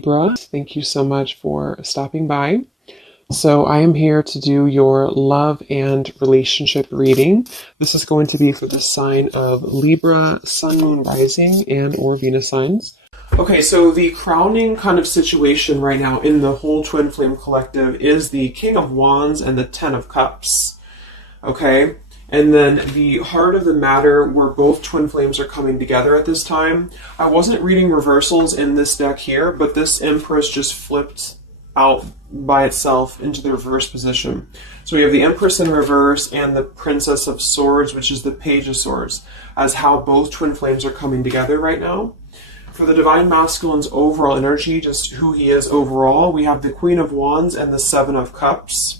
Libra, thank you so much for stopping by. So I am here to do your love and relationship reading. This is going to be for the sign of Libra, Sun, Moon, Rising, and or Venus signs. Okay, so the crowning kind of situation right now in the whole Twin Flame Collective is the King of Wands and the Ten of Cups. Okay, and then the heart of the matter where both twin flames are coming together at this time. I wasn't reading reversals in this deck here, but this Empress just flipped out by itself into the reverse position. So we have the Empress in reverse and the Princess of Swords, which is the Page of Swords, as how both twin flames are coming together right now. For the Divine Masculine's overall energy, just who he is overall, we have the Queen of Wands and the Seven of Cups.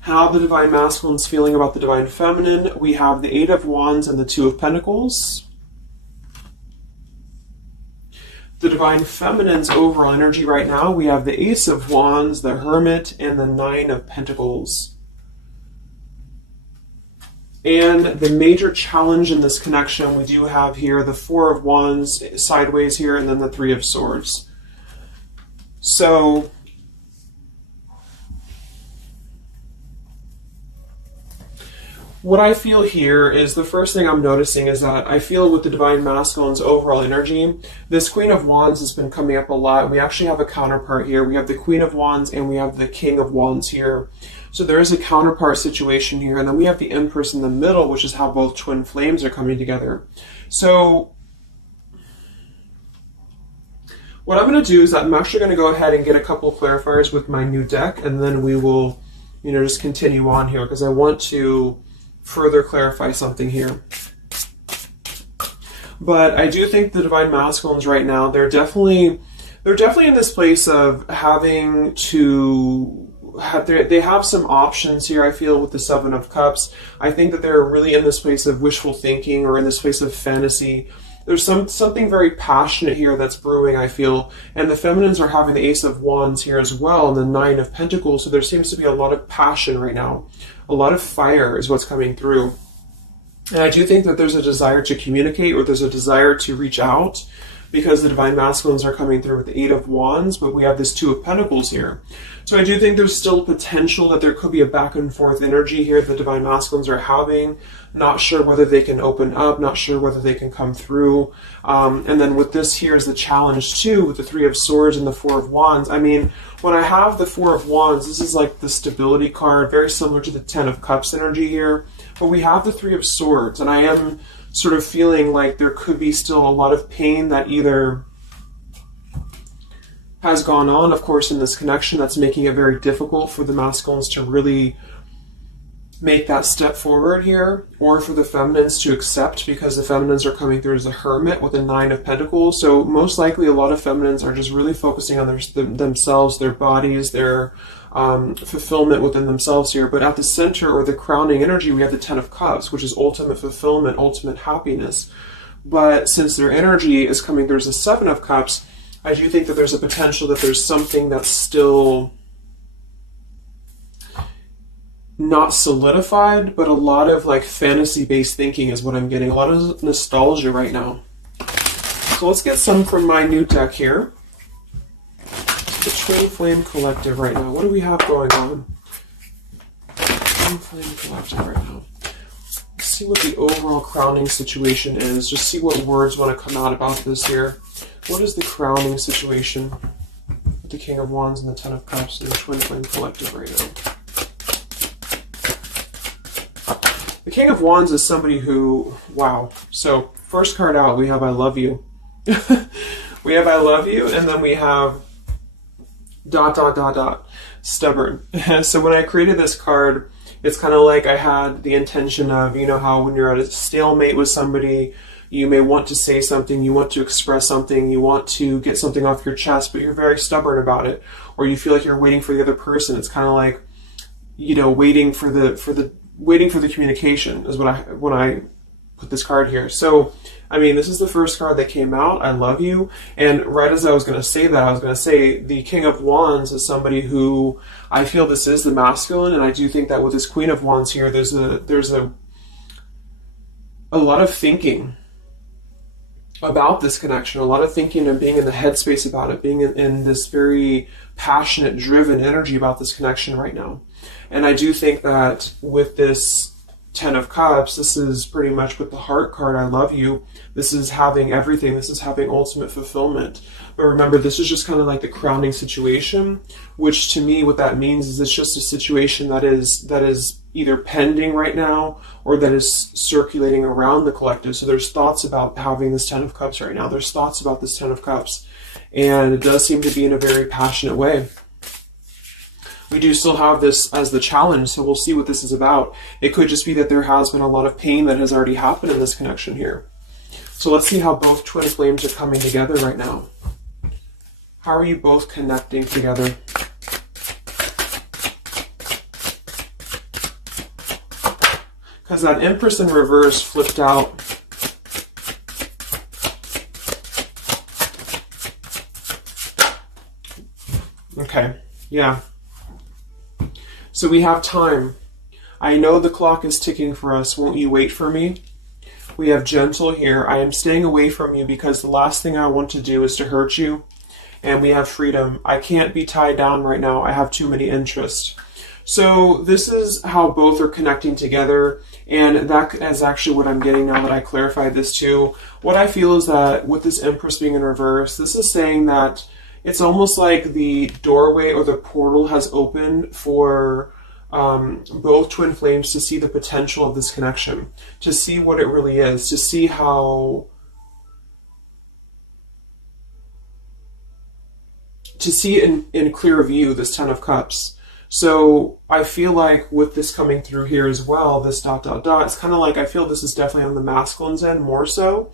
How the Divine Masculine's feeling about the Divine Feminine, we have the Eight of Wands and the Two of Pentacles. The Divine Feminine's overall energy right now, we have the Ace of Wands, the Hermit, and the Nine of Pentacles. And the major challenge in this connection, we do have here the Four of Wands sideways here, and then the Three of Swords. So what I feel here is the first thing I'm noticing is that I feel with the Divine Masculine's overall energy, this Queen of Wands has been coming up a lot. We actually have a counterpart here. We have the Queen of Wands and we have the King of Wands here. So there is a counterpart situation here. And then we have the Empress in the middle, which is how both twin flames are coming together. So what I'm going to do is I'm actually going to go ahead and get a couple of clarifiers with my new deck. And then we will, just continue on here because I want to further clarify something here. But I do think the Divine Masculines right now, they're definitely in this place of having to they have some options here, I feel, with the Seven of Cups. I think that they're really in this place of wishful thinking or in this place of fantasy. There's something very passionate here that's brewing, I feel. And the Feminines are having the Ace of Wands here as well and the Nine of Pentacles. So there seems to be a lot of passion right now. A lot of fire is what's coming through. And I do think that there's a desire to communicate or there's a desire to reach out because the Divine Masculines are coming through with the Eight of Wands, but we have this Two of Pentacles here. So I do think there's still potential that there could be a back and forth energy here the Divine Masculines are having. Not sure whether they can open up, not sure whether they can come through. And then with this here is the challenge too, with the Three of Swords and the Four of Wands. I mean, when I have the Four of Wands, this is like the stability card, very similar to the Ten of Cups energy here. But we have the Three of Swords, and I am sort of feeling like there could be still a lot of pain that either has gone on, of course, in this connection that's making it very difficult for the masculines to really make that step forward here, or for the feminines to accept because the feminines are coming through as a Hermit with a Nine of Pentacles. So most likely a lot of feminines are just really focusing on themselves, their bodies, their fulfillment within themselves here. But at the center or the crowning energy, we have the Ten of Cups, which is ultimate fulfillment, ultimate happiness. But since their energy is coming through as the Seven of Cups, I do think that there's a potential that there's something that's still not solidified, but a lot of like fantasy-based thinking is what I'm getting. A lot of nostalgia right now. So let's get some from my new deck here. The Twin Flame Collective right now. What do we have going on? Twin Flame Collective right now. Let's see what the overall crowning situation is. Just see what words want to come out about this here. What is the crowning situation with the King of Wands and the Ten of Cups and the Twin Flame Collective right now? The King of Wands is somebody who, wow. So first card out, we have I love you. We have I love you, and then we have ... stubborn. So when I created this card, it's kind of like I had the intention of, how when you're at a stalemate with somebody, you may want to say something, you want to express something, you want to get something off your chest, but you're very stubborn about it, or you feel like you're waiting for the other person. It's kind of like, waiting for the communication is when I put this card here. So, I mean, this is the first card that came out, I love you. And right as I was going to say that, I was going to say the King of Wands is somebody who I feel this is the masculine. And I do think that with this Queen of Wands here, there's a lot of thinking, about this connection, a lot of thinking and being in the headspace about it, being in this very passionate, driven energy about this connection right now. And I do think that with this Ten of Cups, this is pretty much with the heart card, I love you. This is having everything. This is having ultimate fulfillment. But remember, this is just kind of like the crowning situation, which to me, what that means is it's just a situation that is either pending right now or that is circulating around the collective. So there's thoughts about having this Ten of Cups right now. There's thoughts about this Ten of Cups. And it does seem to be in a very passionate way. We do still have this as the challenge, so we'll see what this is about. It could just be that there has been a lot of pain that has already happened in this connection here. So let's see how both twin flames are coming together right now. How are you both connecting together? Because that Empress in reverse flipped out. Okay, yeah. So we have time. I know the clock is ticking for us. Won't you wait for me? We have gentle here. I am staying away from you because the last thing I want to do is to hurt you. And we have freedom. I can't be tied down right now. I have too many interests. So this is how both are connecting together. And that is actually what I'm getting now that I clarified this too. What I feel is that with this Empress being in reverse, this is saying that it's almost like the doorway or the portal has opened for both twin flames to see the potential of this connection, to see what it really is, to see how, to see in clear view this Ten of Cups. So I feel like with this coming through here as well, this ... it's kind of like, I feel this is definitely on the masculine's end more so.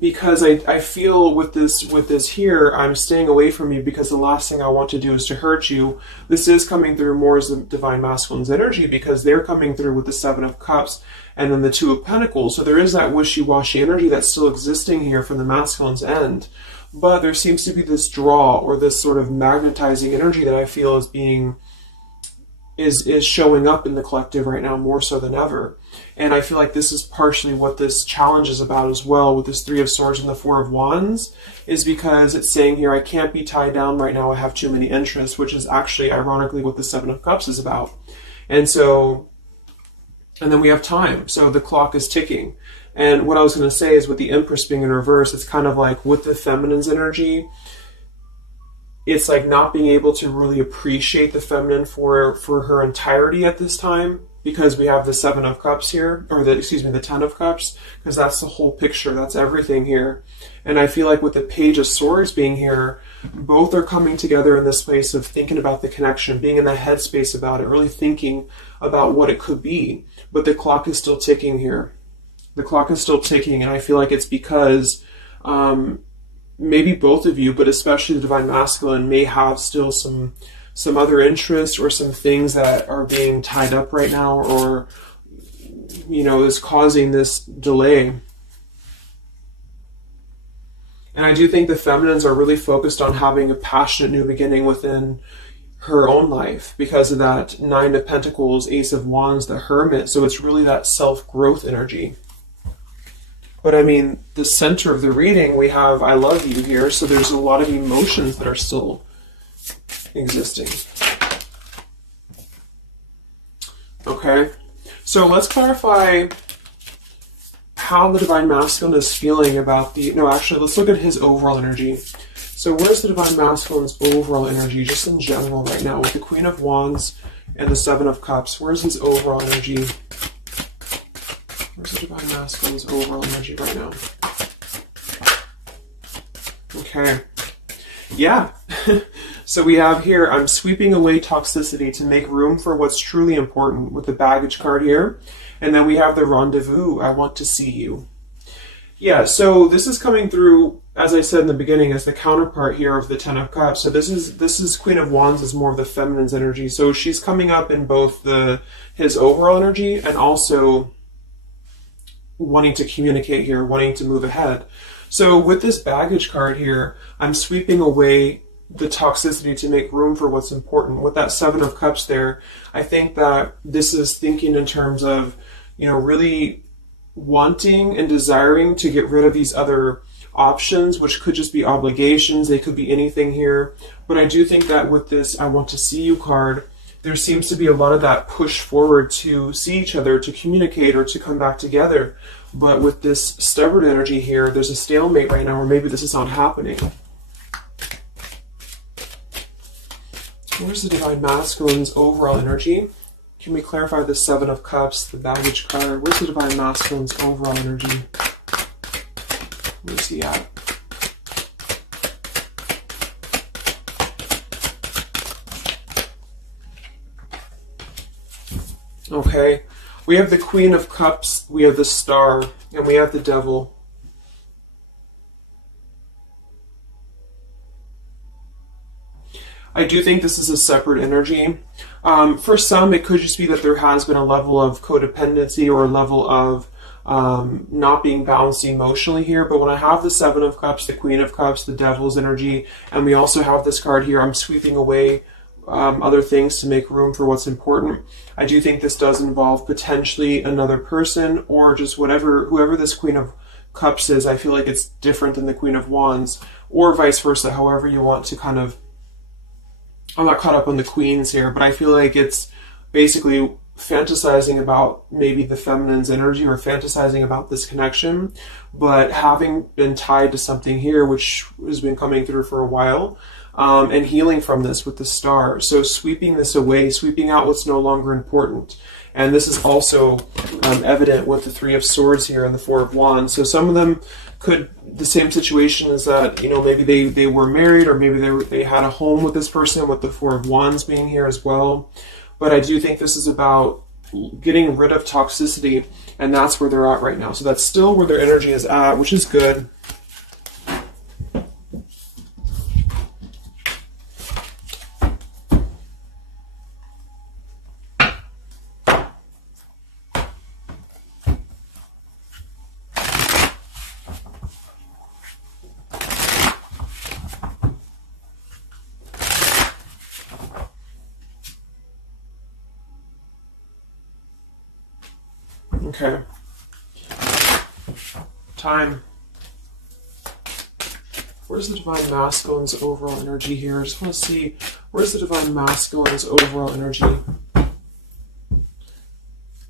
Because I feel with this here, I'm staying away from you because the last thing I want to do is to hurt you. This is coming through more as the Divine Masculine's energy because they're coming through with the Seven of Cups and then the Two of Pentacles. So there is that wishy-washy energy that's still existing here from the masculine's end. But there seems to be this draw or this sort of magnetizing energy that I feel is being is showing up in the collective right now more so than ever. And I feel like this is partially what this challenge is about as well with this Three of Swords and the Four of Wands, is because it's saying here, I can't be tied down right now, I have too many interests, which is actually ironically what the Seven of Cups is about. And so, and then we have time. So the clock is ticking. And what I was going to say is with the Empress being in reverse, it's kind of like with the feminine's energy, it's like not being able to really appreciate the feminine for her entirety at this time, because we have the Seven of Cups here, or the Ten of Cups, because that's the whole picture, that's everything here. And I feel like with the Page of Swords being here, both are coming together in this place of thinking about the connection, being in the headspace about it, really thinking about what it could be. But the clock is still ticking here. The clock is still ticking, and I feel like it's because maybe both of you, but especially the Divine Masculine, may have still some other interests or some things that are being tied up right now, or, you know, is causing this delay. And I do think the feminines are really focused on having a passionate new beginning within her own life because of that Nine of Pentacles, Ace of Wands, the Hermit. So it's really that self-growth energy. But I mean, the center of the reading, we have I love you here, so there's a lot of emotions that are still existing. Okay, so let's clarify how the Divine Masculine is feeling about the... No, actually, let's look at his overall energy. So where's the Divine Masculine's overall energy, just in general right now, with the Queen of Wands and the Seven of Cups? Where's his overall energy? Where's the Divine Masculine's overall energy right now? Okay. Yeah. So we have here, I'm sweeping away toxicity to make room for what's truly important, with the Baggage card here. And then we have the Rendezvous, I want to see you. Yeah, so this is coming through, as I said in the beginning, as the counterpart here of the Ten of Cups. So this is Queen of Wands is more of the feminine's energy. So she's coming up in both his overall energy and also wanting to communicate here, wanting to move ahead. So with this Baggage card here, I'm sweeping away the toxicity to make room for what's important. With that Seven of Cups there, I think that this is thinking in terms of, you know, really wanting and desiring to get rid of these other options, which could just be obligations. They could be anything here. But I do think that with this I want to see you card, there seems to be a lot of that push forward to see each other, to communicate, or to come back together. But with this stubborn energy here, there's a stalemate right now, or maybe this is not happening. Where's the Divine Masculine's overall energy? Can we clarify the Seven of Cups, the baggage card? Where's the Divine Masculine's overall energy? Where's he at? Okay, we have the Queen of Cups, we have the Star, and we have the Devil. I do think this is a separate energy. For some, it could just be that there has been a level of codependency or a level of not being balanced emotionally here. But when I have the Seven of Cups, the Queen of Cups, the Devil's energy, and we also have this card here, I'm sweeping away other things to make room for what's important. I do think this does involve potentially another person, or just whoever this Queen of Cups is. I feel like it's different than the Queen of Wands, or vice versa, however you want to kind of. I'm not caught up on the queens here, but I feel like it's basically fantasizing about maybe the feminine's energy, or fantasizing about this connection, but having been tied to something here, which has been coming through for a while, and healing from this with the Star. So sweeping this away, sweeping out what's no longer important. And this is also evident with the Three of Swords here and the Four of Wands. So some of them could, the same situation is that, you know, maybe they were married, or maybe they had a home with this person, with the Four of Wands being here as well. But I do think this is about getting rid of toxicity, and that's where they're at right now. So that's still where their energy is at, which is good. Okay. Time. Where's the Divine Masculine's overall energy here? I just want to see, where's the Divine Masculine's overall energy?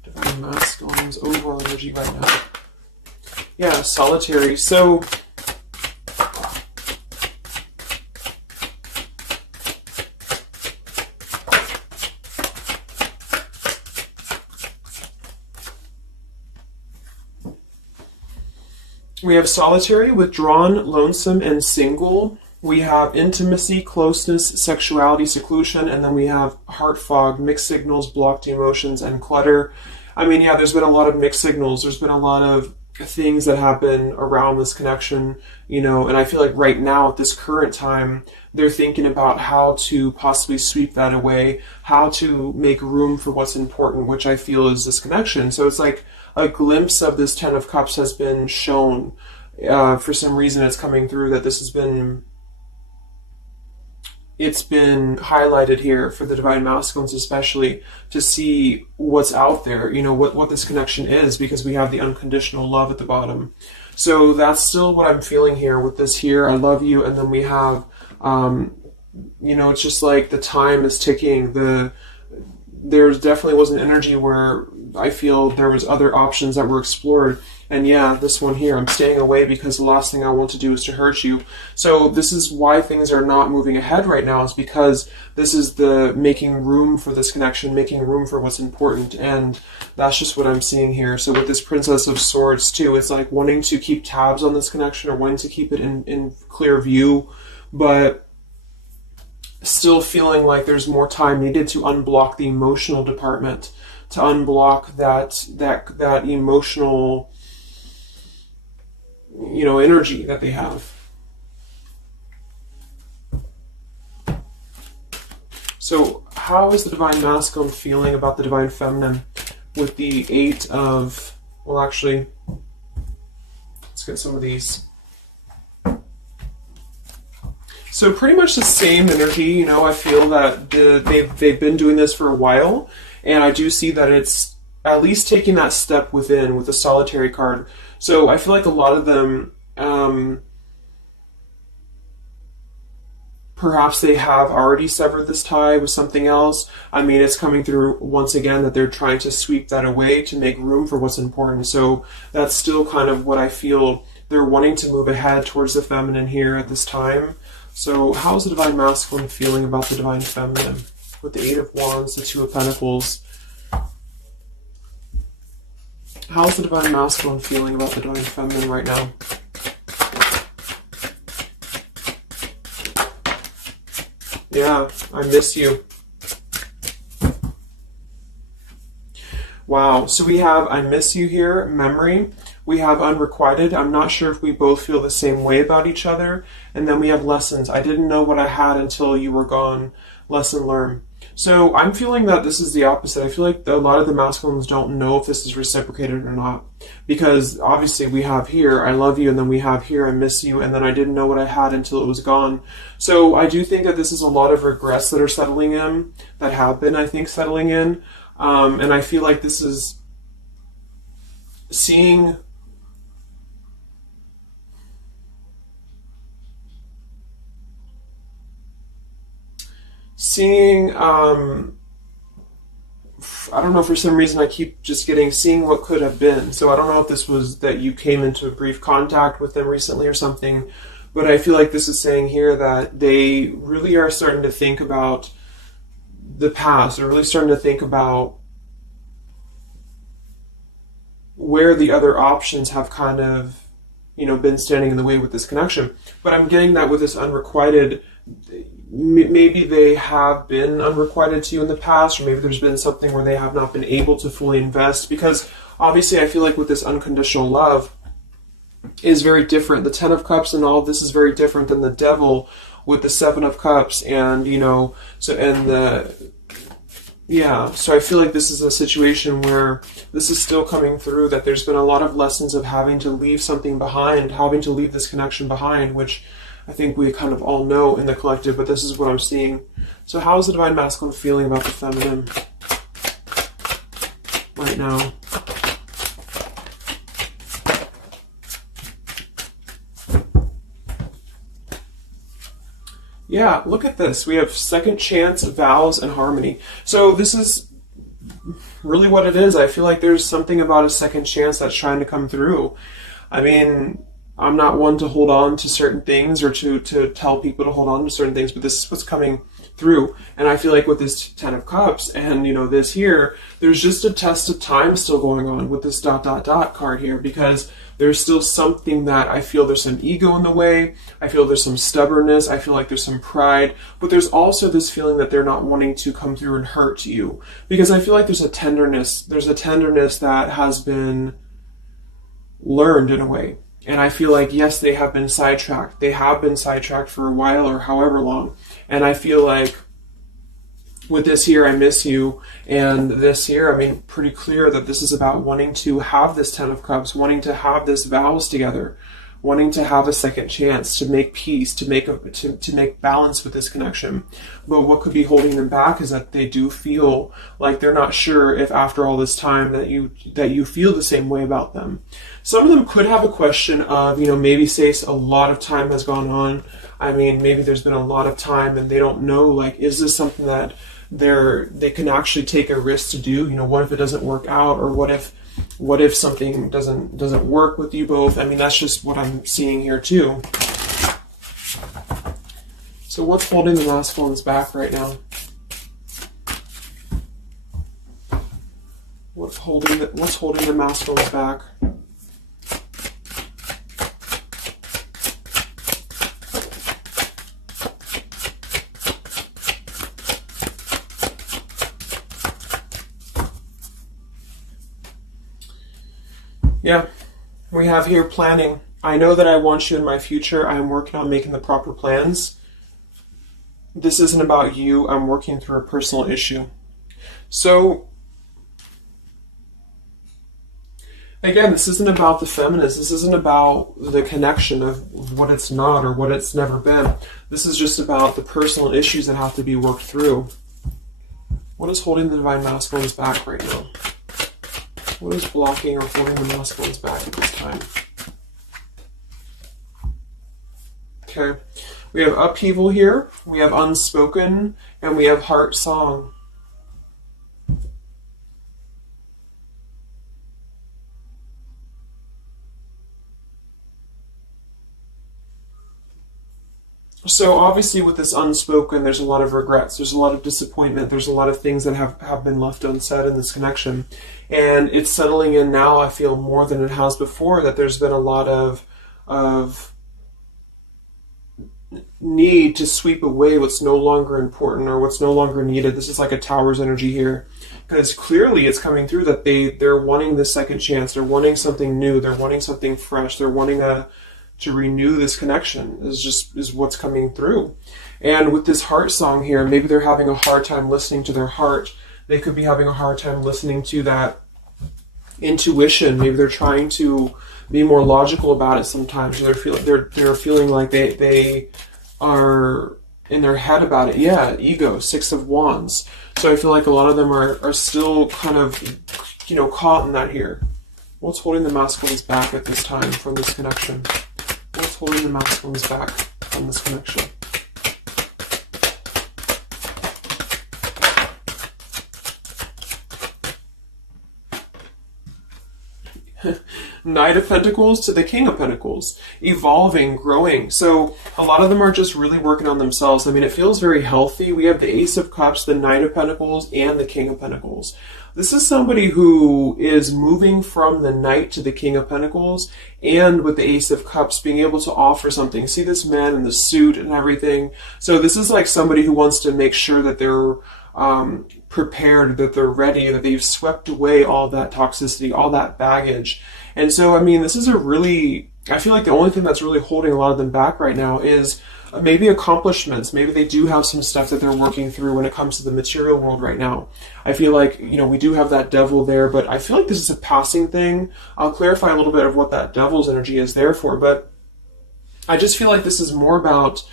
Divine Masculine's overall energy right now. Yeah, solitary. So we have solitary, withdrawn, lonesome, and single. We have intimacy, closeness, sexuality, seclusion, and then we have heart fog, mixed signals, blocked emotions, and clutter. I mean, yeah, there's been a lot of mixed signals. There's been a lot of things that happen around this connection, you know, and I feel like right now at this current time, they're thinking about how to possibly sweep that away, how to make room for what's important, which I feel is this connection. So it's like a glimpse of this Ten of Cups has been shown. For some reason it's coming through that this has been, it's been highlighted here for the Divine Masculines especially, to see what's out there, you know, what this connection is, because we have the unconditional love at the bottom. So that's still what I'm feeling here with this here, I love you, and then we have, you know, it's just like the time is ticking. There definitely was an energy where I feel there was other options that were explored. And yeah, this one here, I'm staying away because the last thing I want to do is to hurt you. So this is why things are not moving ahead right now, is because this is the making room for this connection, making room for what's important. And that's just what I'm seeing here. So with this Princess of Swords too, it's like wanting to keep tabs on this connection, or wanting to keep it in clear view, but still feeling like there's more time needed to unblock the emotional department, to unblock that emotional, you know, energy that they have. So how is the Divine Masculine feeling about the Divine Feminine with the Eight of, well, actually, let's get some of these. So pretty much the same energy, you know. I feel that they've been doing this for a while, and I do see that it's at least taking that step within with the Solitary card. So I feel like a lot of them, perhaps they have already severed this tie with something else. I mean, it's coming through once again that they're trying to sweep that away to make room for what's important. So that's still kind of what I feel. They're wanting to move ahead towards the feminine here at this time. So how's the Divine Masculine feeling about the Divine Feminine? With the Eight of Wands, the Two of Pentacles. How's the Divine Masculine feeling about the Divine Feminine right now? Yeah, I miss you. Wow, so we have I miss you here, memory. We have unrequited. I'm not sure if we both feel the same way about each other. And then we have lessons. I didn't know what I had until you were gone. Lesson learned. So I'm feeling that this is the opposite. I feel like a lot of the masculines don't know if this is reciprocated or not. Because obviously we have here, I love you, and then we have here, I miss you, and then I didn't know what I had until it was gone. So I do think that this is a lot of regrets that are settling in, that have been, I think, settling in. And I feel like this is seeing I don't know, for some reason I keep just getting seeing what could have been. So I don't know if this was that you came into a brief contact with them recently or something, but I feel like this is saying here that they really are starting to think about the past. They're really starting to think about where the other options have kind of, you know, been standing in the way with this connection. But I'm getting that with this unrequited, maybe they have been unrequited to you in the past, or maybe there's been something where they have not been able to fully invest, because obviously I feel like with this unconditional love is very different. The Ten of Cups and all of this is very different than the Devil with the Seven of Cups, and you know, so so I feel like this is a situation where this is still coming through, that there's been a lot of lessons of having to leave something behind, having to leave this connection behind, which I think we kind of all know in the collective, but this is what I'm seeing. So how is the Divine Masculine feeling about the feminine right now? Yeah, look at this. We have second chance, vows, and harmony. So this is really what it is. I feel like there's something about a second chance that's trying to come through. I mean, I'm not one to hold on to certain things or to tell people to hold on to certain things, but this is what's coming through. And I feel like with this Ten of Cups and, you know, this here, there's just a test of time still going on with this ... card here, because there's still something that I feel there's some ego in the way. I feel there's some stubbornness. I feel like there's some pride, but there's also this feeling that they're not wanting to come through and hurt you, because I feel like there's a tenderness that has been learned in a way. And I feel like, yes, they have been sidetracked. They have been sidetracked for a while or however long. And I feel like with this here, I miss you, and this here, I mean, pretty clear that this is about wanting to have this Ten of Cups, wanting to have this vows together, wanting to have a second chance to make peace, to make balance with this connection. But what could be holding them back is that they do feel like they're not sure if after all this time that you feel the same way about them. Some of them could have a question of, you know, maybe say a lot of time has gone on. I mean, maybe there's been a lot of time and they don't know, like, is this something that they can actually take a risk to do? You know, what if it doesn't work out, or what if something doesn't work with you both? I mean, that's just what I'm seeing here too. So what's holding the masculines back right now? What's holding the masculines back? Yeah, we have here planning. I know that I want you in my future. I am working on making the proper plans. This isn't about you. I'm working through a personal issue. So, again, this isn't about the feminist. This isn't about the connection of what it's not or what it's never been. This is just about the personal issues that have to be worked through. What is holding the Divine Masculines back right now? What is blocking or holding the masculines back at this time? Okay. We have upheaval here, we have unspoken, and we have heart song. So obviously with this unspoken, there's a lot of regrets, there's a lot of disappointment, there's a lot of things that have been left unsaid in this connection. And it's settling in now, I feel, more than it has before, that there's been a lot of need to sweep away what's no longer important or what's no longer needed. This is like a tower's energy here. Because clearly it's coming through that they're wanting the second chance, they're wanting something new, they're wanting something fresh, they're wanting to renew this connection is what's coming through. And with this heart song here, maybe they're having a hard time listening to their heart. They could be having a hard time listening to that intuition. Maybe they're trying to be more logical about it sometimes. They're feeling like they are in their head about it. Yeah, ego, 6 of Wands. So I feel like a lot of them are still kind of, caught in that here. What's holding the masculines back at this time from this connection? What's holding the masculines back from this connection? Knight of Pentacles to the King of Pentacles. Evolving, growing. So a lot of them are just really working on themselves. I mean, it feels very healthy. We have the Ace of Cups, the Knight of Pentacles, and the King of Pentacles. This is somebody who is moving from the Knight to the King of Pentacles, and with the Ace of Cups being able to offer something. See this man in the suit and everything. So this is like somebody who wants to make sure that they're prepared, that they're ready, that they've swept away all that toxicity, all that baggage. And so, I mean, this is I feel like the only thing that's really holding a lot of them back right now is maybe accomplishments. Maybe they do have some stuff that they're working through when it comes to the material world right now. I feel like, we do have that devil there, but I feel like this is a passing thing. I'll clarify a little bit of what that devil's energy is there for, but I just feel like this is more about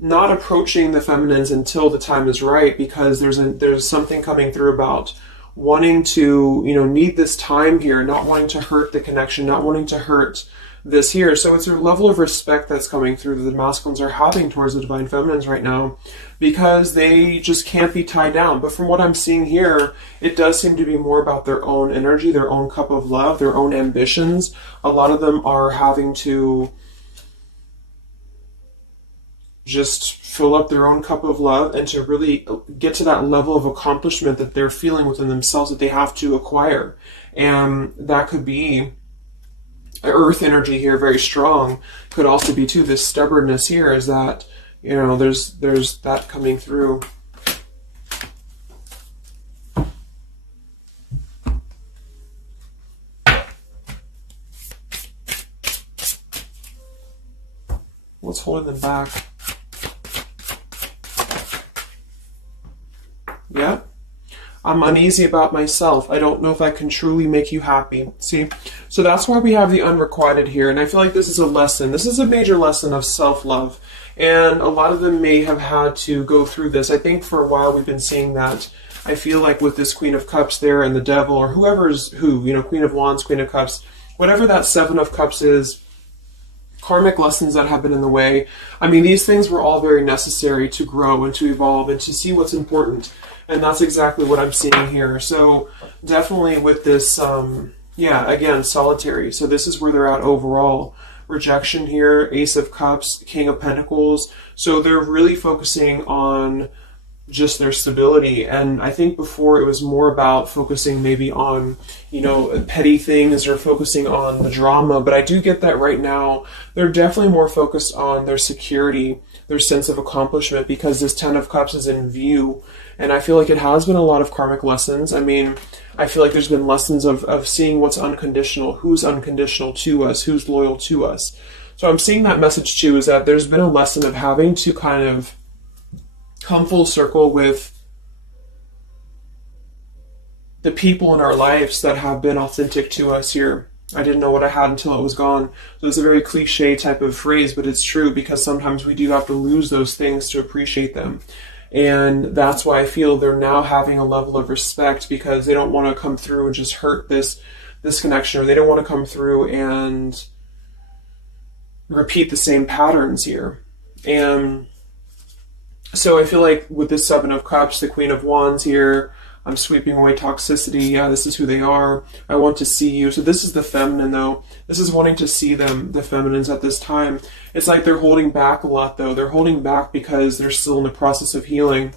not approaching the feminines until the time is right, because there's something coming through about wanting to, need this time here, not wanting to hurt the connection, not wanting to hurt this here. So it's a level of respect that's coming through that the masculines are having towards the divine feminines right now, because they just can't be tied down. But from what I'm seeing here, it does seem to be more about their own energy, their own cup of love, their own ambitions. A lot of them are having to just fill up their own cup of love and to really get to that level of accomplishment that they're feeling within themselves that they have to acquire. And that could be earth energy here, very strong. Could also be too this stubbornness here, is that there's that coming through. What's holding them back? Yeah. I'm uneasy about myself. I don't know if I can truly make you happy. See? So that's why we have the unrequited here. And I feel like this is a lesson. This is a major lesson of self-love. And a lot of them may have had to go through this. I think for a while we've been seeing that. I feel like with this Queen of Cups there and the Devil, or whoever's who, Queen of Wands, Queen of Cups, whatever that Seven of Cups is, karmic lessons that have been in the way. I mean, these things were all very necessary to grow and to evolve and to see what's important. And that's exactly what I'm seeing here. So definitely with this, again, solitary. So this is where they're at overall. Rejection here, Ace of Cups, King of Pentacles. So they're really focusing on just their stability. And I think before it was more about focusing maybe on, petty things or focusing on the drama. But I do get that right now they're definitely more focused on their security, their sense of accomplishment, because this Ten of Cups is in view. And I feel like it has been a lot of karmic lessons. I mean, I feel like there's been lessons of seeing what's unconditional, who's unconditional to us, who's loyal to us. So I'm seeing that message too, is that there's been a lesson of having to kind of come full circle with the people in our lives that have been authentic to us here. I didn't know what I had until it was gone. So it's a very cliche type of phrase, but it's true, because sometimes we do have to lose those things to appreciate them. And that's why I feel they're now having a level of respect, because they don't want to come through and just hurt this this connection, or they don't want to come through and repeat the same patterns here. And so I feel like with this Seven of Cups, the Queen of Wands here, I'm sweeping away toxicity. Yeah, this is who they are. I want to see you. So this is the feminine, though. This is wanting to see them, the feminines at this time. It's like they're holding back a lot, though. They're holding back because they're still in the process of healing.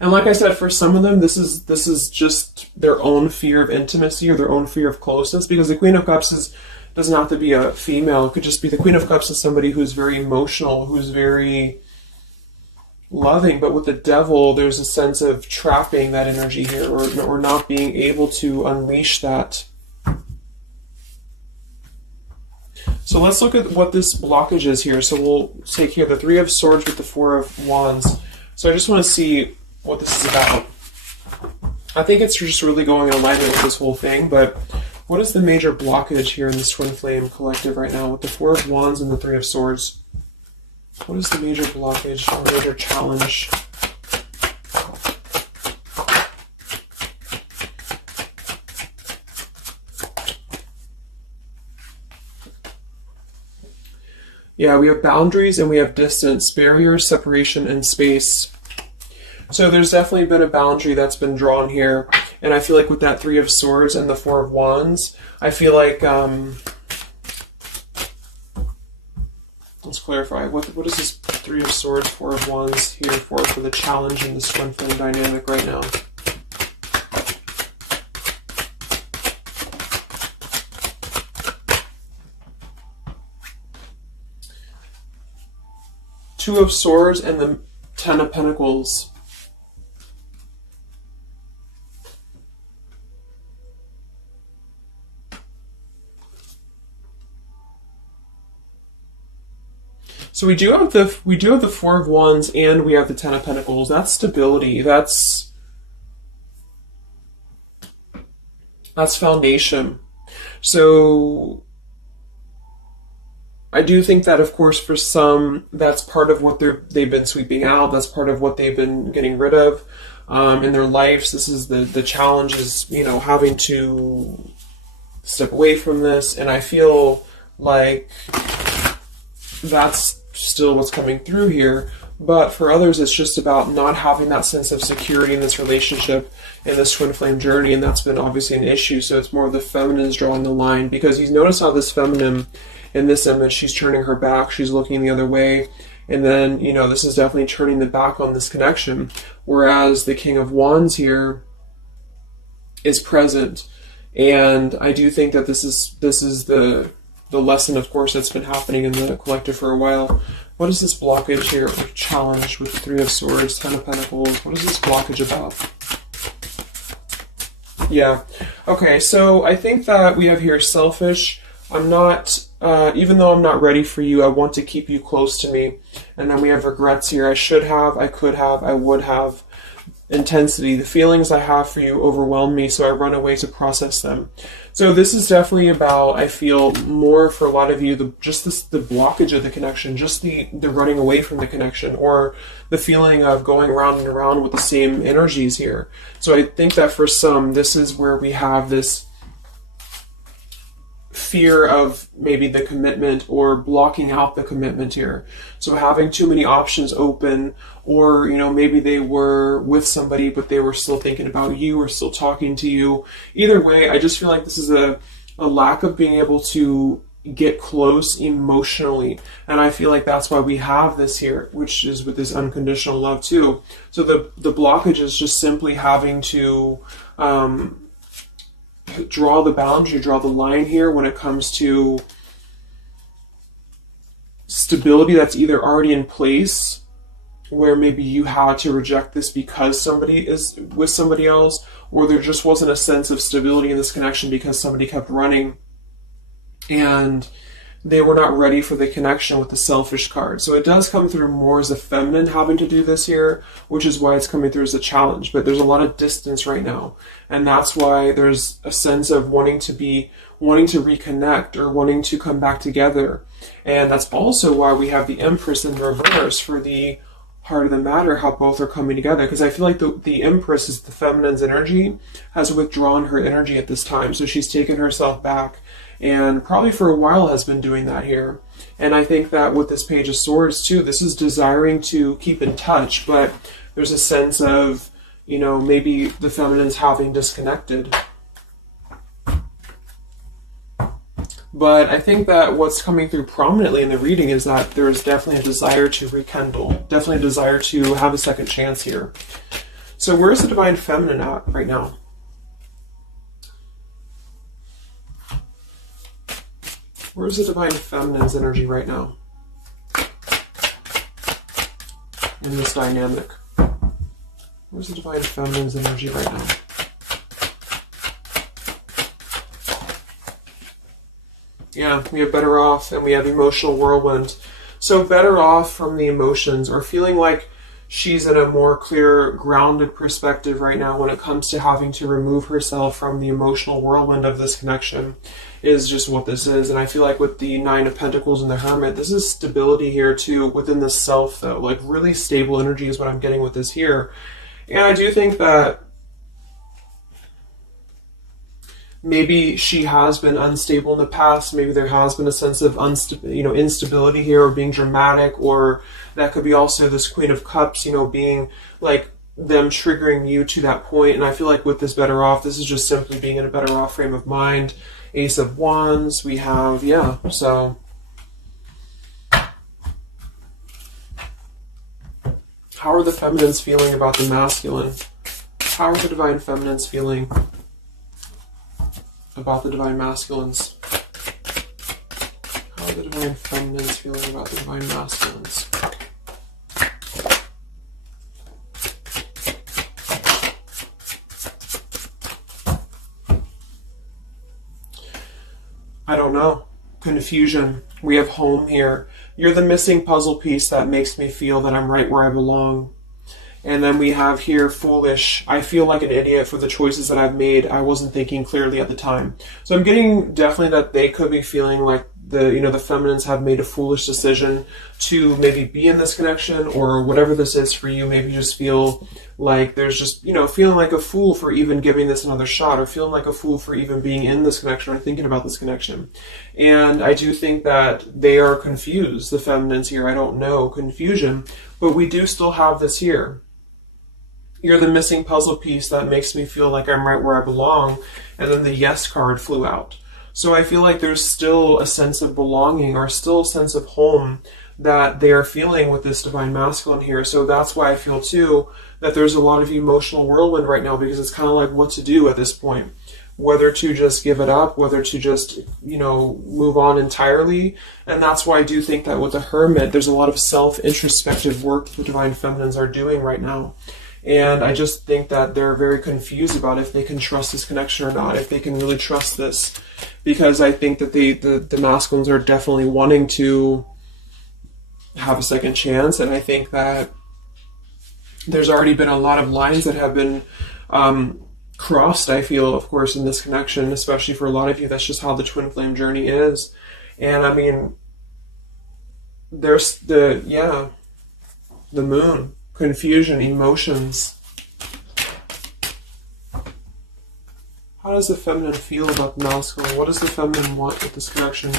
And like I said, for some of them, this is just their own fear of intimacy or their own fear of closeness, because the Queen of Cups doesn't have to be a female. It could just be the Queen of Cups is somebody who's very emotional, who's very loving. But with the Devil, there's a sense of trapping that energy here, or not being able to unleash that. So let's look at what this blockage is here. So we'll take here the Three of Swords with the Four of Wands. So I just want to see what this is about. I think it's just really going in alignment with this whole thing, but what is the major blockage here in this Twin Flame collective right now with the Four of Wands and the Three of Swords? What is the major blockage or major challenge? Yeah, we have boundaries and we have distance, barriers, separation, and space. So there's definitely been a boundary that's been drawn here. And I feel like with that Three of Swords and the Four of Wands, I feel like, let's clarify, what is this Three of Swords, Four of Wands here for the challenge in this Twin Flame dynamic right now? Two of Swords and the Ten of Pentacles. So we do have the Four of Wands and we have the Ten of Pentacles. That's stability. That's foundation. So I do think that, of course, for some, that's part of what they've been sweeping out. That's part of what they've been getting rid of in their lives. This is the challenge is, having to step away from this. And I feel like that's still what's coming through here. But for others, it's just about not having that sense of security in this relationship, in this Twin Flame journey. And that's been obviously an issue. So it's more of the feminines drawing the line, because you notice how this feminine in this image, she's turning her back, she's looking the other way, and then, this is definitely turning the back on this connection, whereas the King of Wands here is present. And I do think that this is the lesson, of course, that's been happening in the collective for a while. What is this blockage here, or challenge with the Three of Swords, Ten of Pentacles? What is this blockage about? Yeah, okay, so I think that we have here selfish. I'm not, even though I'm not ready for you, I want to keep you close to me. And then we have regrets here. I should have, I could have, I would have. Intensity. The feelings I have for you overwhelm me, so I run away to process them. So this is definitely about, I feel, more for a lot of you, the blockage of the connection, just the running away from the connection, or the feeling of going around and around with the same energies here. So I think that for some, this is where we have this fear of maybe the commitment, or blocking out the commitment here. So having too many options open, or maybe they were with somebody but they were still thinking about you or still talking to you. Either way, I just feel like this is a lack of being able to get close emotionally, and I feel like that's why we have this here, which is with this unconditional love too. So the blockage is just simply having to draw the boundary, draw the line here when it comes to stability that's either already in place, where maybe you had to reject this because somebody is with somebody else, or there just wasn't a sense of stability in this connection because somebody kept running. And they were not ready for the connection with the selfish card. So it does come through more as a feminine having to do this here, which is why it's coming through as a challenge. But there's a lot of distance right now. And that's why there's a sense of wanting to reconnect or wanting to come back together. And that's also why we have the Empress in reverse for the heart of the matter, how both are coming together. Because I feel like the Empress is the feminine's energy, has withdrawn her energy at this time. So she's taken herself back, and probably for a while has been doing that here. And I think that with this Page of Swords too, this is desiring to keep in touch, but there's a sense of, you know, maybe the feminine's having disconnected. But I think that what's coming through prominently in the reading is that there is definitely a desire to rekindle, definitely a desire to have a second chance here. So where is the Divine Feminine at right now? Where's the Divine Feminine's energy right now in this dynamic? Where's the Divine Feminine's energy right now? Yeah, we have Better Off and we have Emotional Whirlwind. So better off from the emotions, or feeling like she's in a more clear, grounded perspective right now when it comes to having to remove herself from the emotional whirlwind of this connection, is just what this is. And I feel like with the Nine of Pentacles and the Hermit, this is stability here too within the self though. Like really stable energy is what I'm getting with this here. And I do think that maybe she has been unstable in the past. Maybe there has been a sense of instability here, or being dramatic, or that could be also this Queen of Cups, being like them triggering you to that point. And I feel like with this Better Off, this is just simply being in a better off frame of mind. Ace of Wands, we have, so how are the feminines feeling about the masculine? How are the Divine Feminines feeling about the Divine Masculines? How are the Divine Feminines feeling about the Divine Masculines? I don't know. Confusion. We have Home here. You're the missing puzzle piece that makes me feel that I'm right where I belong. And then we have here Foolish. I feel like an idiot for the choices that I've made. I wasn't thinking clearly at the time. So I'm getting definitely that they could be feeling like the feminines have made a foolish decision to maybe be in this connection, or whatever this is for you. Maybe just feel like there's just, feeling like a fool for even giving this another shot, or feeling like a fool for even being in this connection or thinking about this connection. And I do think that they are confused, the feminines here. I don't know, confusion, but we do still have this here. You're the missing puzzle piece that makes me feel like I'm right where I belong. And then the Yes card flew out. So I feel like there's still a sense of belonging, or still a sense of home that they are feeling with this Divine Masculine here. So that's why I feel too that there's a lot of emotional whirlwind right now, because it's kind of like what to do at this point. Whether to just give it up, whether to just, move on entirely. And that's why I do think that with the Hermit, there's a lot of self-introspective work the Divine Feminines are doing right now. And I just think that they're very confused about if they can trust this connection or not, if they can really trust this. Because I think that the masculines are definitely wanting to have a second chance. And I think that there's already been a lot of lines that have been crossed, I feel, of course, in this connection, especially for a lot of you. That's just how the twin flame journey is. And I mean, there's the Moon. Confusion, emotions. How does the feminine feel about the masculine? What does the feminine want with this connection?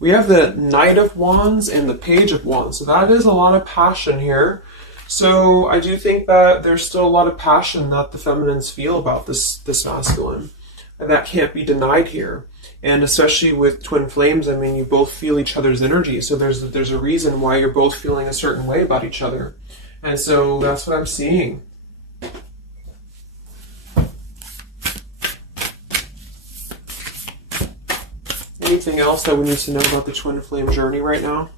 We have the Knight of Wands and the Page of Wands. So that is a lot of passion here. So I do think that there's still a lot of passion that the feminines feel about this masculine. And that can't be denied here. And especially with twin flames, I mean, you both feel each other's energy. So there's a reason why you're both feeling a certain way about each other. And so that's what I'm seeing. Anything else that we need to know about the twin flame journey right now?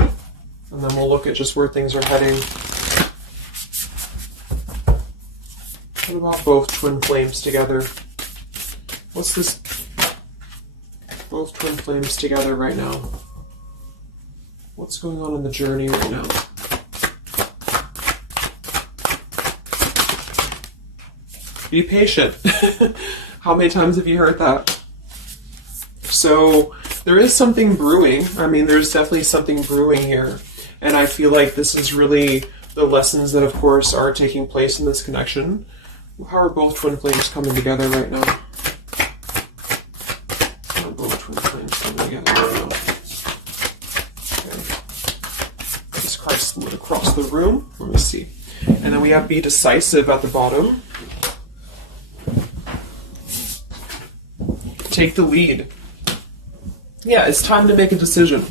And then we'll look at just where things are heading. What about both twin flames together? What's this? Both twin flames together right now. What's going on in the journey right now? Be patient. How many times have you heard that? So there is something brewing. I mean, there's definitely something brewing here. And I feel like this is really the lessons that, of course, are taking place in this connection. How are both twin flames coming together right now? How are both twin flames coming together right now? Okay. This card slid across the room. Let me see. And then we have be decisive at the bottom. Take the lead. Yeah, it's time to make a decision.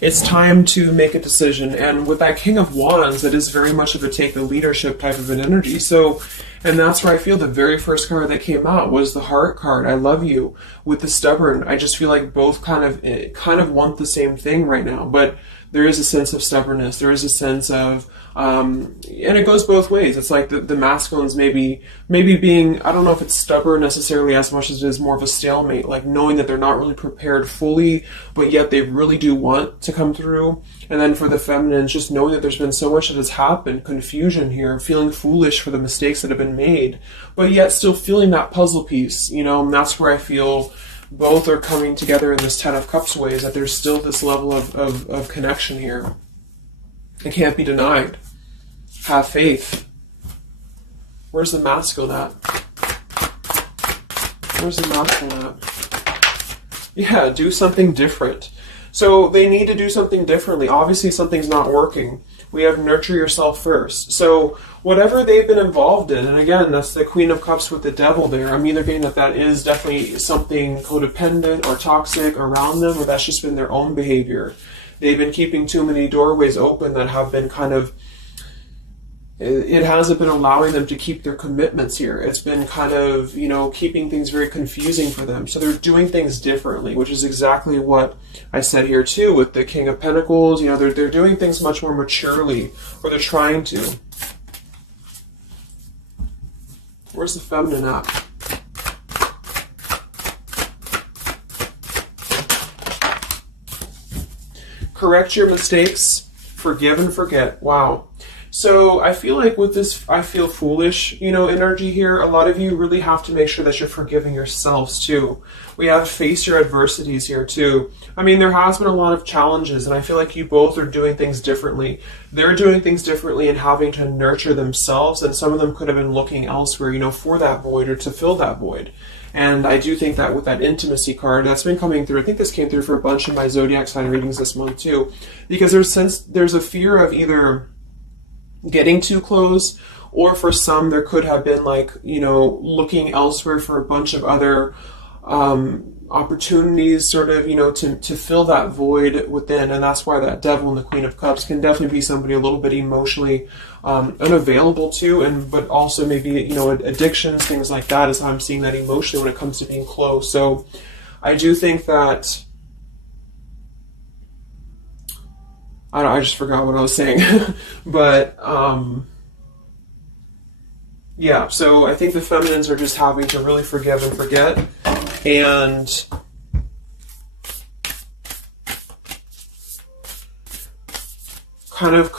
It's time to make a decision. And with that King of Wands, it is very much of a take the leadership type of an energy. So, and that's where I feel the very first card that came out was the Heart card. I love you. With the Stubborn, I just feel like both kind of want the same thing right now. But there is a sense of stubbornness. There is a sense of, and it goes both ways. It's like the masculines maybe being, I don't know if it's stubborn necessarily as much as it is more of a stalemate, like knowing that they're not really prepared fully, but yet they really do want to come through. And then for the feminines, just knowing that there's been so much that has happened, confusion here, feeling foolish for the mistakes that have been made, but yet still feeling that puzzle piece, you know, and that's where I feel both are coming together in this Ten of Cups way, is that there's still this level of connection here. It can't be denied. Have faith. Where's the masculine at? Where's the masculine at? Yeah, do something different. So they need to do something differently. Obviously something's not working. We have nurture yourself first. So whatever they've been involved in, and again, that's the Queen of Cups with the Devil there. I'm either getting that is definitely something codependent or toxic around them, or that's just been their own behavior. They've been keeping too many doorways open that have been kind of, it hasn't been allowing them to keep their commitments here. It's been kind of, you know, keeping things very confusing for them. So they're doing things differently, which is exactly what I said here too with the King of Pentacles. You know, they're doing things much more maturely, or they're trying to. Where's the feminine at? Correct your mistakes, forgive and forget. Wow. So I feel like with this, I feel foolish, you know, energy here. A lot of you really have to make sure that you're forgiving yourselves too. We have to face your adversities here too. I mean, there has been a lot of challenges, and I feel like you both are doing things differently. They're doing things differently and having to nurture themselves, and some of them could have been looking elsewhere, you know, for that void or to fill that void. And I do think that with that intimacy card, that's been coming through. I think this came through for a bunch of my zodiac sign readings this month too, because there's a fear of either getting too close, or for some there could have been like, you know, looking elsewhere for a bunch of other opportunities, sort of, you know, to fill that void within. And that's why that Devil and the Queen of Cups can definitely be somebody a little bit emotionally unavailable to, and but also maybe, you know, addictions, things like that is how I'm seeing that emotionally when it comes to being close. So I do think that I just forgot what I was saying. But, yeah, so I think the feminines are just having to really forgive and forget, and kind of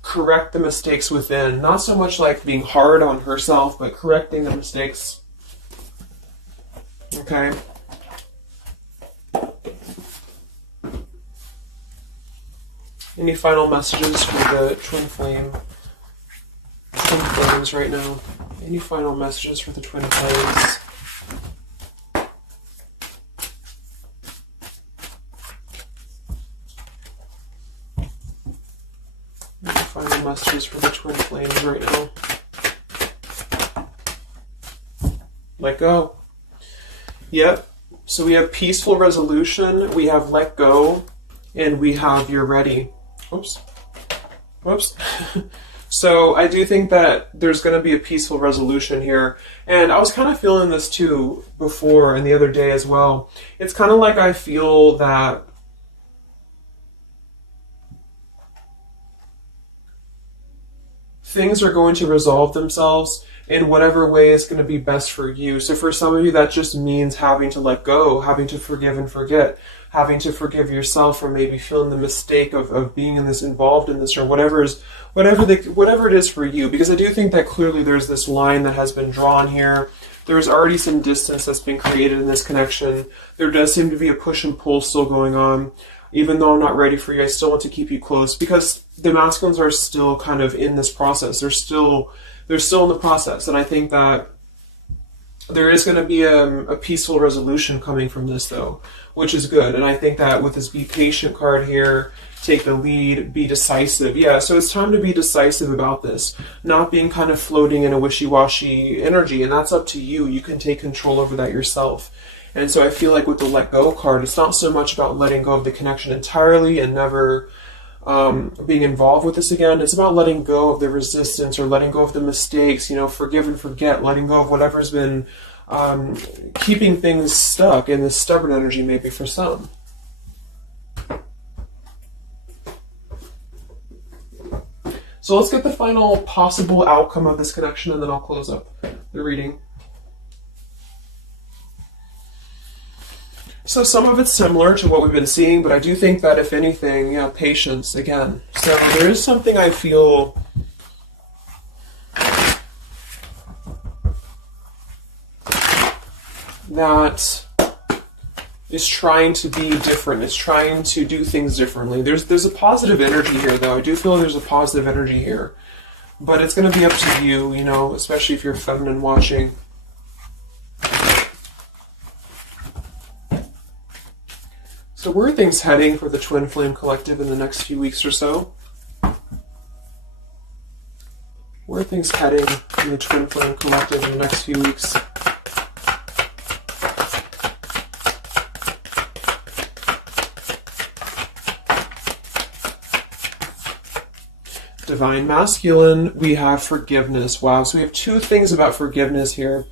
correct the mistakes within. Not so much like being hard on herself, but correcting the mistakes. Okay? Any final messages for the twin flames right now? Any final messages for the twin flames? Any final messages for the twin flames right now? Let go. Yep. So we have peaceful resolution, we have let go, and we have you're ready. Oops. Whoops. So I do think that there's going to be a peaceful resolution here. And I was kind of feeling this too before and the other day as well. It's kind of like I feel that things are going to resolve themselves in whatever way is going to be best for you. So for some of you, that just means having to let go, having to forgive and forget, having to forgive yourself for maybe feeling the mistake of being in this, involved in this, or whatever it is for you. Because I do think that clearly there's this line that has been drawn here. There's already some distance that's been created in this connection. There does seem to be a push and pull still going on. Even though I'm not ready for you, I still want to keep you close, because the masculines are still kind of in this process. They're still in the process. And I think that there is going to be a peaceful resolution coming from this, though, which is good. And I think that with this Be Patient card here, take the lead, be decisive. Yeah, so it's time to be decisive about this, not being kind of floating in a wishy-washy energy. And that's up to you. You can take control over that yourself. And so I feel like with the Let Go card, it's not so much about letting go of the connection entirely and never being involved with this again. It's about letting go of the resistance, or letting go of the mistakes, forgive and forget, letting go of whatever's been keeping things stuck in this stubborn energy, maybe for some. So let's get the final possible outcome of this connection, and then I'll close up the reading. So some of it's similar to what we've been seeing, but I do think that if anything, patience again. So there is something I feel that is trying to be different. It's trying to do things differently. There's a positive energy here, though. I do feel there's a positive energy here. But it's going to be up to you, especially if you're feminine watching. So where are things heading for the Twin Flame Collective in the next few weeks or so? Where are things heading in the Twin Flame Collective in the next few weeks? Divine Masculine, we have forgiveness. Wow, so we have two things about forgiveness here.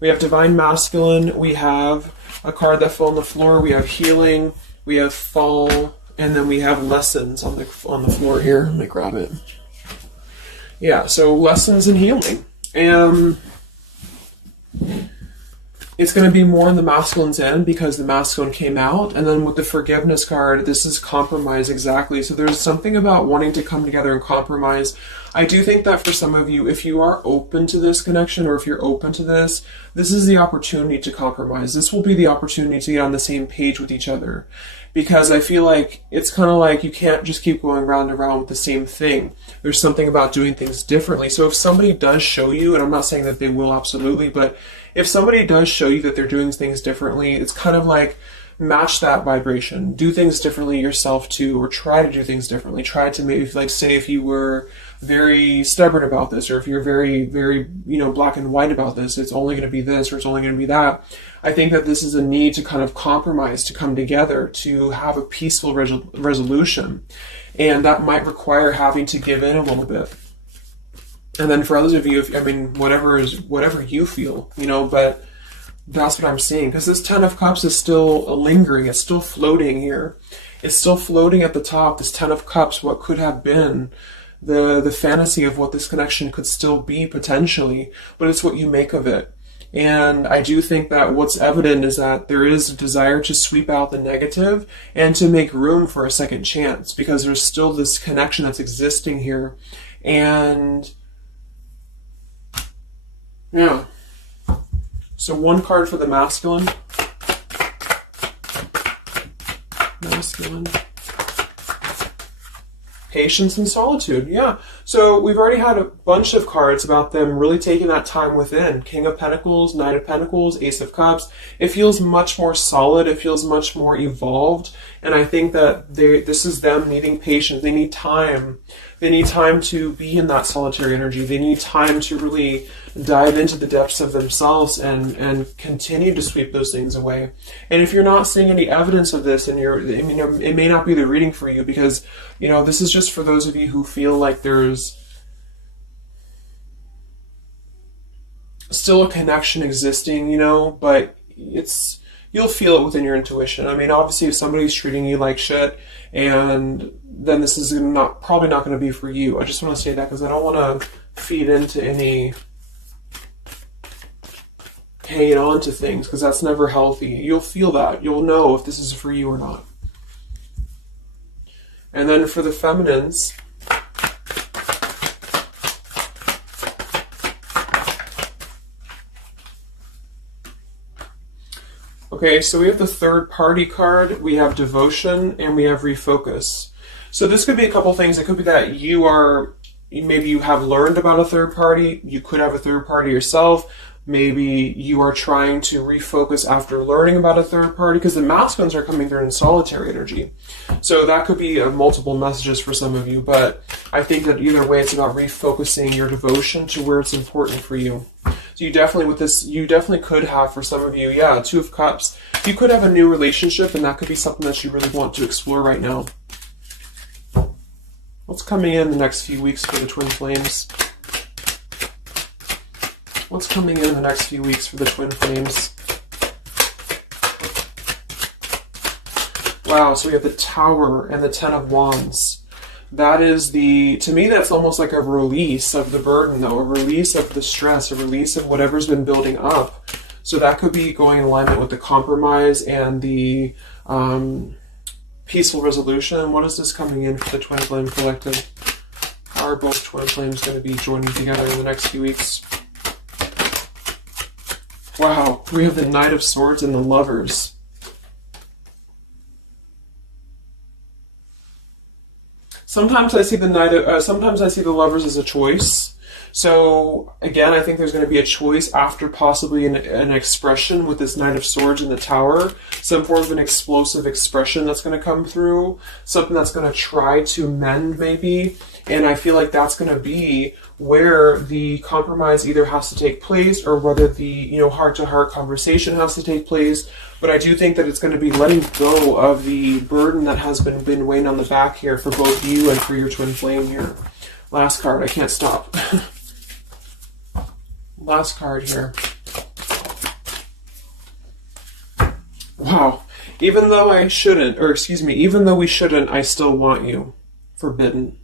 We have Divine Masculine, we have a card that fell on the floor, we have healing, we have fall, and then we have lessons on the floor here. Let me grab it. Yeah, so lessons and healing. And it's going to be more in the masculine's end because the masculine came out. And then with the forgiveness card, this is compromise exactly. So there's something about wanting to come together and compromise. I do think that for some of you, if you are open to this connection, or if you're open to this, this is the opportunity to compromise. This will be the opportunity to get on the same page with each other. Because I feel like it's kind of like you can't just keep going round and round with the same thing. There's something about doing things differently. So if somebody does show you, and I'm not saying that they will absolutely, but if somebody does show you that they're doing things differently, it's kind of like match that vibration. Do things differently yourself too, or try to do things differently. Try to maybe, like, say if you were very stubborn about this, or if you're very, very, black and white about this, it's only going to be this, or it's only going to be that. I think that this is a need to kind of compromise, to come together, to have a peaceful resolution. And that might require having to give in a little bit. And then for others of you, whatever you feel, but that's what I'm seeing. Because this Ten of Cups is still lingering. It's still floating here. It's still floating at the top. This Ten of Cups, what could have been, the fantasy of what this connection could still be potentially, but it's what you make of it. And I do think that what's evident is that there is a desire to sweep out the negative and to make room for a second chance, because there's still this connection that's existing here. And yeah. So one card for the masculine. Masculine. Patience and solitude. Yeah. So we've already had a bunch of cards about them really taking that time within. King of Pentacles, Knight of Pentacles, Ace of Cups. It feels much more solid. It feels much more evolved. And I think that this is them needing patience. They need time. They need time to be in that solitary energy. They need time to really dive into the depths of themselves and continue to sweep those things away. And if you're not seeing any evidence of this, and it may not be the reading for you, because, this is just for those of you who feel like there's still a connection existing, but you'll feel it within your intuition. Obviously, if somebody's treating you like shit, and then this is probably not going to be for you. I just want to say that because I don't want to feed into any hanging on to things, because that's never healthy. You'll feel that. You'll know if this is for you or not. And then for the feminines, okay, so we have the third party card, we have devotion, and we have refocus. So this could be a couple things. It could be that maybe you have learned about a third party. You could have a third party yourself. Maybe you are trying to refocus after learning about a third party, because the masculines are coming through in solitary energy. So that could be multiple messages for some of you, but I think that either way, it's about refocusing your devotion to where it's important for you. So you definitely could have, for some of you, yeah, Two of Cups. You could have a new relationship, and that could be something that you really want to explore right now. What's coming in the next few weeks for the twin flames? What's coming in the next few weeks for the twin flames? Wow, so we have the Tower and the Ten of Wands. That is to me, that's almost like a release of the burden, though, a release of the stress, a release of whatever's been building up. So that could be going in alignment with the compromise and the peaceful resolution. What is this coming in for the twin flame collective? How are both twin flames going to be joining together in the next few weeks? Wow, we have the Knight of Swords and the Lovers. Sometimes I see sometimes I see the Lovers as a choice. So again, I think there's going to be a choice after possibly an expression with this Knight of Swords and the Tower. Some form of an explosive expression that's going to come through. Something that's going to try to mend, maybe. And I feel like that's going to be where the compromise either has to take place, or whether the heart-to-heart conversation has to take place. But I do think that it's going to be letting go of the burden that has been weighing on the back here for both you and for your twin flame here. Last card, I can't stop. Last card here. Wow. Even though we shouldn't, I still want you. Forbidden.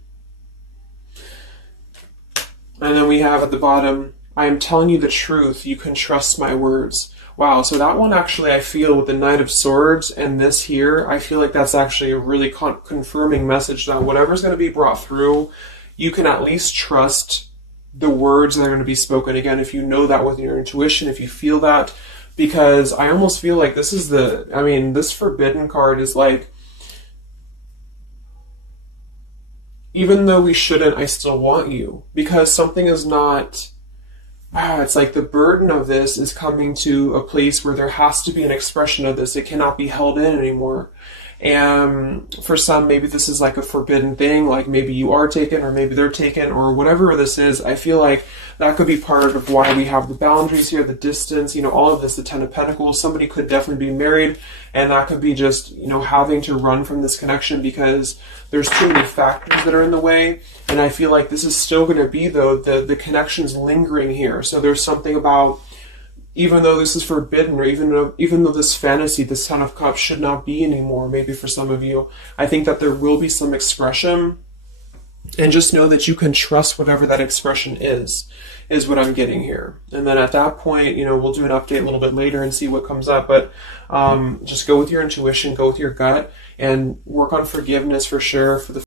And then we have at the bottom, I am telling you the truth, you can trust my words. Wow, so that one actually, I feel with the Knight of Swords and this here, I feel like that's actually a really confirming message that whatever's going to be brought through, you can at least trust the words that are going to be spoken. Again, if you know that with your intuition, if you feel that, because I almost feel like this is this Forbidden card is like, even though we shouldn't, I still want you. Because something is not... it's like the burden of this is coming to a place where there has to be an expression of this. It cannot be held in anymore. And for some, maybe this is like a forbidden thing, like maybe you are taken or maybe they're taken or whatever this is. I feel like that could be part of why we have the boundaries here, the distance, all of this, the Ten of Pentacles. Somebody could definitely be married, and that could be just, having to run from this connection because there's too many factors that are in the way. And I feel like this is still going to be, though, the connection's lingering here. So there's something about, even though this is forbidden, or even though this fantasy, this Ten of Cups should not be anymore, maybe for some of you, I think that there will be some expression. And just know that you can trust whatever that expression is what I'm getting here. And then at that point, we'll do an update a little bit later and see what comes up. But just go with your intuition, go with your gut, and work on forgiveness for sure for the